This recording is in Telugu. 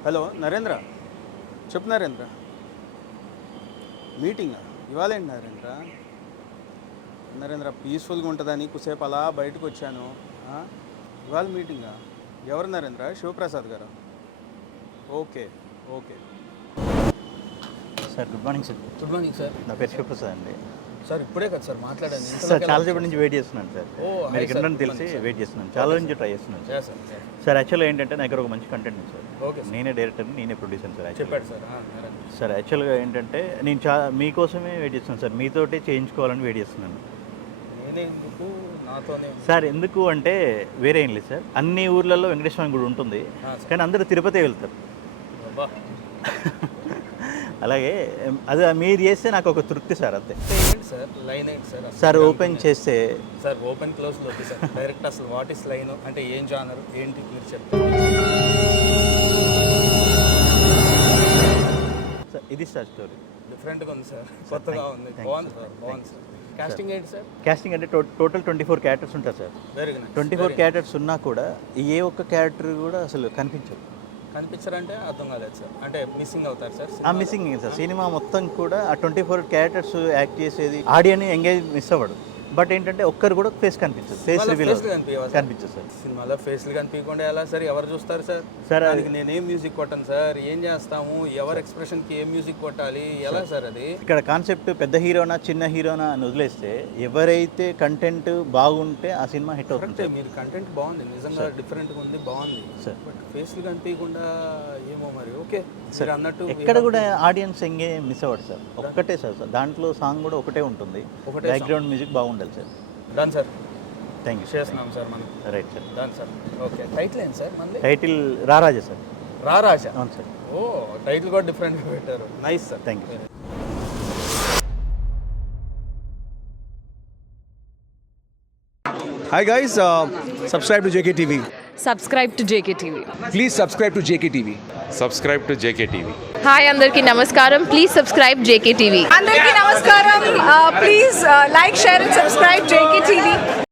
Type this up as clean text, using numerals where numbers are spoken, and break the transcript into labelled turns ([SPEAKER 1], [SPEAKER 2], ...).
[SPEAKER 1] హలో నరేంద్ర, చెప్పు నరేంద్ర. మీటింగా ఇవాళ ఏంటి నరేంద్ర? నరేంద్ర పీస్ఫుల్గా ఉంటుందని కొద్దిసేపు అలా బయటకు వచ్చాను. ఇవాళ మీటింగా? ఎవరు నరేంద్ర? శివప్రసాద్ గారు? Okay okay
[SPEAKER 2] sir good morning sir.
[SPEAKER 3] Good morning sir.
[SPEAKER 2] నా పేరు శివప్రసాద్ అండి.
[SPEAKER 3] సార్ ఇప్పుడే కదా సార్ మాట్లాడాను.
[SPEAKER 2] సార్ చాలా సేపటి నుంచి వెయిట్ చేస్తున్నాను సార్. మీరు ఇక్కడ
[SPEAKER 3] సార్.
[SPEAKER 2] తెలిసి వెయిట్ చేస్తున్నాను, చాలా నుంచి ట్రై చేస్తున్నాను సార్.
[SPEAKER 3] సార్
[SPEAKER 2] సార్ యాక్చువల్గా ఏంటంటే నా దగ్గర ఒక మంచి కంటెంట్ ఉంది సార్.
[SPEAKER 3] Okay sir.
[SPEAKER 2] నేనే డైరెక్టర్ని, నేనే ప్రొడ్యూసర్ సార్.
[SPEAKER 3] చెప్పాడు సార్.
[SPEAKER 2] సార్ యాక్చువల్గా ఏంటంటే నేను మీకోసమే వెయిట్ చేస్తున్నాను సార్, మీతోటే చేయించుకోవాలని వెయిట్ చేస్తున్నాను
[SPEAKER 3] నేనే ఎందుకు నాతోనే
[SPEAKER 2] సార్. ఎందుకు అంటే వేరే ఏం లేదు సార్, అన్ని ఊర్లలో వెంకటేశ్వర స్వామి గుడి ఉంటుంది, కానీ అందరూ తిరుపతి వెళ్తారు.
[SPEAKER 3] అబ్బా.
[SPEAKER 2] అలాగే అది మీరు చేస్తే నాకు ఒక తృప్తి సార్, అంతే.
[SPEAKER 3] ఏంటి సార్ లైన్ ఏంటి సార్?
[SPEAKER 2] సార్ ఓపెన్ చేస్తే
[SPEAKER 3] సార్ ఓపెన్ క్లోజ్లో ఓకే సార్. డైరెక్ట్ అసలు వాట్ ఈస్ లైన్ అంటే ఏం జానర్ ఏంటి మీరు చెప్తారు?
[SPEAKER 2] సార్ ఇది సార్ స్టోరీ.
[SPEAKER 3] డిఫరెంట్గా ఉంది సార్, కొత్తగా ఉంది, బాగుంది సార్, బాగుంది సార్. కాస్టింగ్ ఏంటి సార్?
[SPEAKER 2] కాస్టింగ్ అంటే టోటల్ 24 క్యారెక్టర్స్ ఉంటారు సార్.
[SPEAKER 3] Very good.
[SPEAKER 2] 24 క్యారెక్టర్స్ ఉన్నా కూడా ఏ ఒక్క క్యారెక్టర్ కూడా అసలు కనిపించదు.
[SPEAKER 3] కనిపించారంటే అర్థం కాలేదు సార్, అంటే మిస్సింగ్ అవుతారు సార్.
[SPEAKER 2] ఆ మిస్సింగ్ సార్, సినిమా మొత్తం కూడా ఆ 24 క్యారెక్టర్స్ యాక్ట్ చేసేది ఆడియన్ ఎంగేజ్ మిస్ అవ్వడు. బట్ ఏంటంటే ఒక్కరు కూడా ఫేస్ కనిపించదు, ఫేస్ రివీల్ కనిపించదు సార్.
[SPEAKER 3] సినిమాలో ఫేస్లు కనిపించకుండా ఎలా సార్? ఎవరు చూస్తారు సార్?
[SPEAKER 2] సార్
[SPEAKER 3] దానికి నేనేం మ్యూజిక్ కొట్టాను సార్, ఏం చేస్తాము, ఎవరి ఎక్స్ప్రెషన్కి ఏం మ్యూజిక్ కొట్టాలి, ఎలా సార్ అది?
[SPEAKER 2] ఇక్కడ కాన్సెప్ట్ పెద్ద హీరోనా చిన్న హీరోనా అని వదిలేస్తే ఎవరైతే కంటెంట్ బాగుంటే ఆ సినిమా హిట్ అవుతుంది.
[SPEAKER 3] మీరు కంటెంట్ బాగుంది, నిజంగా డిఫరెంట్గా ఉంది, బాగుంది
[SPEAKER 2] సార్.
[SPEAKER 3] బట్ ఫేస్లు కనిపించకుండా ఏమో మరి. ఓకే సార్ అన్నట్టు
[SPEAKER 2] ఎక్కడ కూడా ఆడియన్స్ ఎంగే మిస్ అవ్వడు సార్. ఒక్కటే సార్, దాంట్లో సాంగ్ కూడా ఒకటే ఉంటుంది, బ్యాక్గ్రౌండ్ మ్యూజిక్ బాగుండాలి sir.
[SPEAKER 3] Done sir.
[SPEAKER 2] Thank you.
[SPEAKER 3] చేస్తున్నాం సార్ మనం.
[SPEAKER 2] Right sir.
[SPEAKER 3] Done sir. Okay title ఏంటి సార్ మనది?
[SPEAKER 2] Title Raraja sir.
[SPEAKER 3] రారాజా.
[SPEAKER 2] అవును సార్.
[SPEAKER 3] ఓ టైటిల్ కూడా డిఫరెంట్గా పెట్టారు. Nice sir.
[SPEAKER 2] Thank you.
[SPEAKER 4] Hi guys, subscribe to JKTV.
[SPEAKER 5] Subscribe to JKTV.
[SPEAKER 4] Please subscribe to JKTV.
[SPEAKER 6] Subscribe to JKTV.
[SPEAKER 5] Hi అందరికీ నమస్కారం. Please subscribe JKTV.
[SPEAKER 7] అందరికీ నమస్కారం. Please like, share and subscribe JKTV.